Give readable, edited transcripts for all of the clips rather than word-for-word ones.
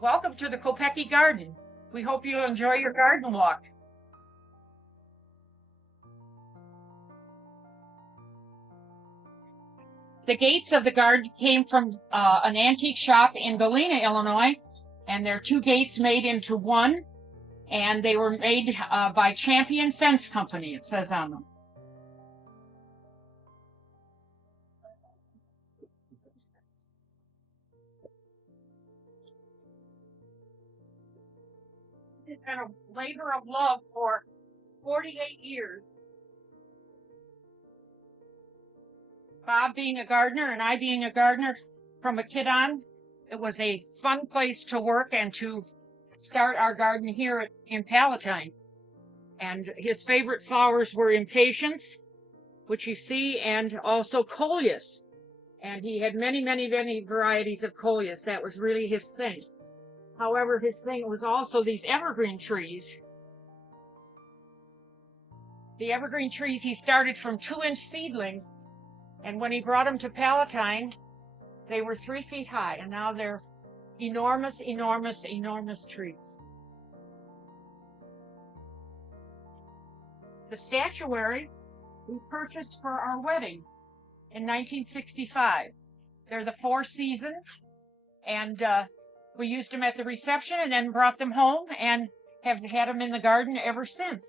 Welcome to the Kopecky Garden. We hope you enjoy your garden walk. The gates of the garden came from an antique shop in Galena, Illinois, and there are two gates made into one, and they were made by Champion Fence Company, it says on them. It's been a labor of love for 48 years. Bob being a gardener and I being a gardener from a kid on, it was a fun place to work and to start our garden here in Palatine. And his favorite flowers were impatiens, which you see, and also coleus. And he had many, many, many varieties of coleus. That was really his thing. However, his thing was also these evergreen trees. The evergreen trees, he started from 2-inch seedlings, and when he brought them to Palatine, they were 3 feet high, and now they're enormous, enormous, enormous trees. The statuary we purchased for our wedding in 1965. They're the 4 seasons, and we used them at the reception and then brought them home and have had them in the garden ever since.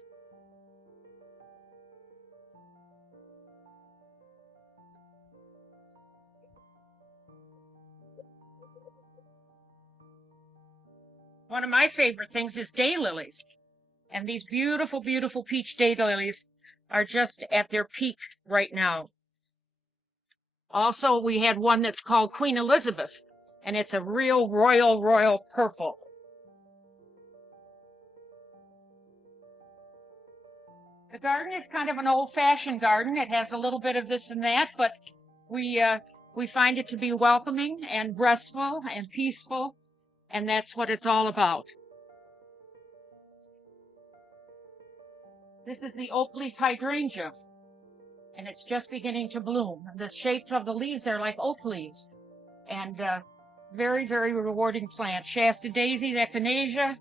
One of my favorite things is daylilies. And these beautiful, beautiful peach daylilies are just at their peak right now. Also, we had one that's called Queen Elizabeth, and it's a real royal purple. The garden is kind of an old-fashioned garden. It has a little bit of this and that, but we find it to be welcoming and restful and peaceful, and that's what it's all about. This is the oak leaf hydrangea, and it's just beginning to bloom. The shapes of the leaves are like oak leaves, and very, very rewarding plant. Shasta daisy, echinacea,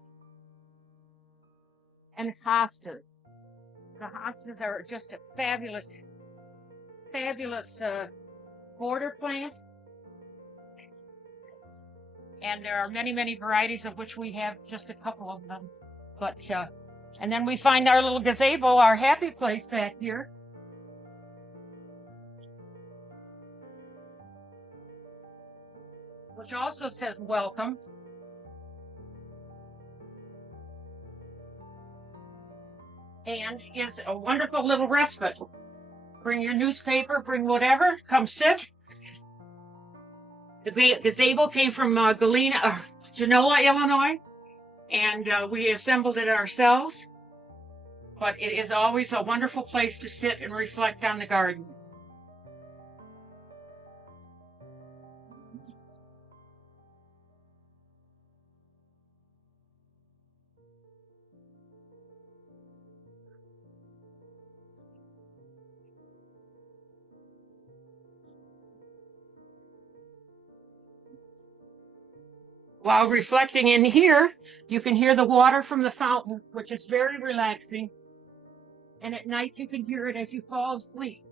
and hostas. The hostas are just a fabulous, fabulous border plant. And there are many, many varieties of which we have just a couple of them. But, and then we find our little gazebo, our happy place back here. Which also says welcome. And is a wonderful little respite. Bring your newspaper, bring whatever, come sit. The gazebo came from Genoa, Illinois, and we assembled it ourselves. But it is always a wonderful place to sit and reflect on the garden. While reflecting in here, you can hear the water from the fountain, which is very relaxing. And at night you can hear it as you fall asleep.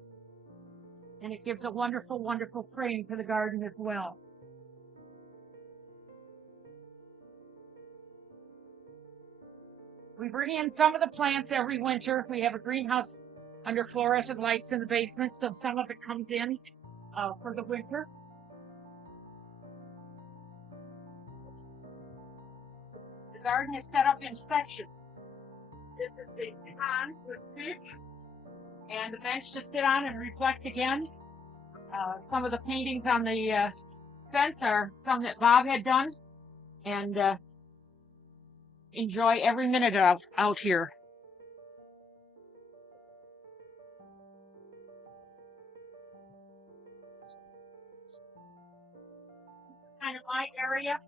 And it gives a wonderful, wonderful frame to the garden as well. We bring in some of the plants every winter. We have a greenhouse under fluorescent lights in the basement, so some of it comes in for the winter. The garden is set up in sections. This is the pond with fish and a bench to sit on and reflect again. Some of the paintings on the fence are some that Bob had done, and enjoy every minute out here. This is kind of my area.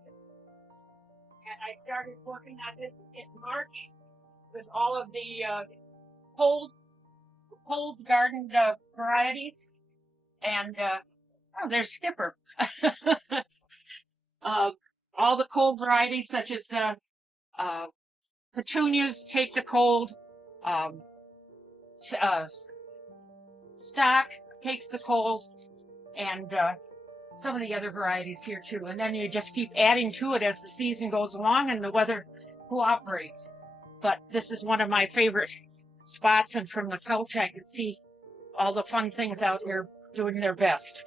And I started working on this in March with all of the cold garden varieties. And oh, there's Skipper. all the cold varieties, such as petunias, take the cold. Um, Stock takes the cold, and some of the other varieties here too. And then you just keep adding to it as the season goes along and the weather cooperates. But this is one of my favorite spots, and from the couch I can see all the fun things out here doing their best.